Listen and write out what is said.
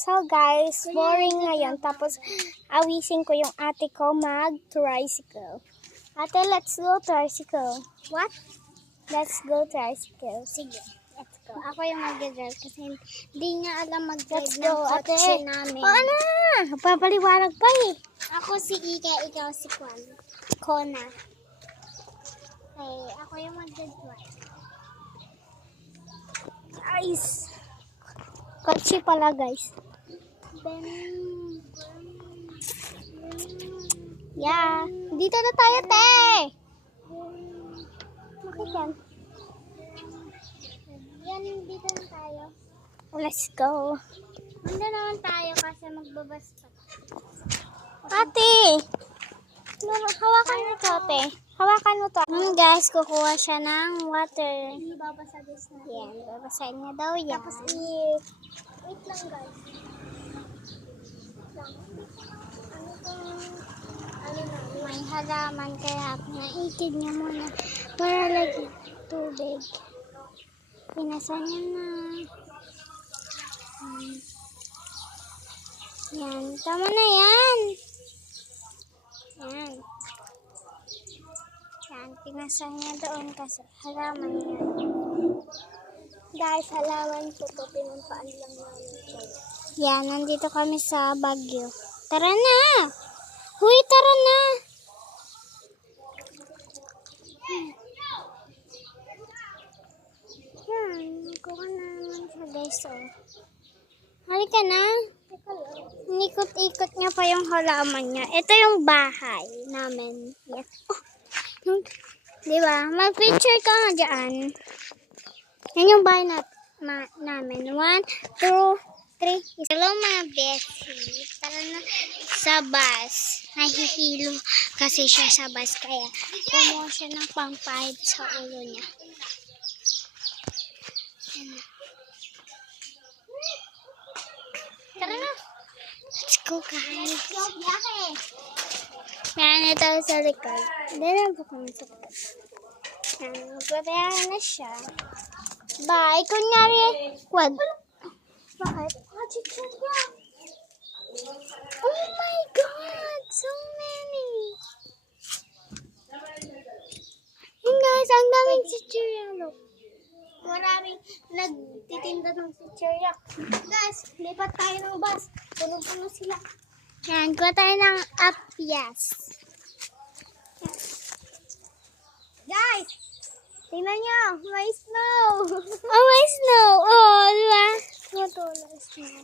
So guys, boring ngayon. Tapos awisin ko yung ate ko mag-tricycle. Ate, let's go tricycle. What? Let's go tricycle. Sige, let's go. Ako yung mag-drive kasi hindi niya alam mag-drive Let's ng go, ate. kotse namin. Oo na! Papaliwanag pa eh. Ako si Ika, ikaw si Kona. Okay, ako yung mag-drive. Guys. Kotse pala guys. Yeah. Dito na tayo, te! Bakit yan? Yan, dito na tayo. Let's go. Manda naman tayo kasi magbabas pa. Ate! Hawakan mo to, ate. Hawakan mo to. Guys, kukuha siya ng water. Hindi babasa this na. Yan, babasahin niya daw yan. Tapos wait lang guys. May halaman kaya naikid niya muna para lagi tubig. Pinasa niya na. Yan, tama na yan. Yan. Yan, pinasa niya doon kasi halaman niya. Guys, halaman po to. Pinumpaan lang namin siya. Yan, nandito kami sa Baguio. Tara na! Huy, tara na! Yan, kuha na naman siya guys. Oh. Halika na. Nikot-ikot niya pa yung halaman niya. Ito yung bahay namin. Yes. Oh, diba? Mag-picture ka nga dyan. Yan yung bahay namin. 1, 2, 3. Hello mga bestie. Tara na sa bus. Nahihilo kasi siya sa bus. Kaya kumuha siya ng pangpahid sa ulo niya. Tara na. Let's go guys. Meron ito sa likod. Dala po kami sa likod. Magbabayaran na siya. Bye. Kunyari, wag. Bakit? Oh my God! So many! Hey guys, ang daming chichirya. Look. Maraming nagtitinda ng chichirya. Guys, lipat tayo ng bus. Puno-puno sila. Yan, kuha tayo ng apyas. Guys, tingnan nyo. May snow. Oh, may snow. Oh, diba? Matulas snow.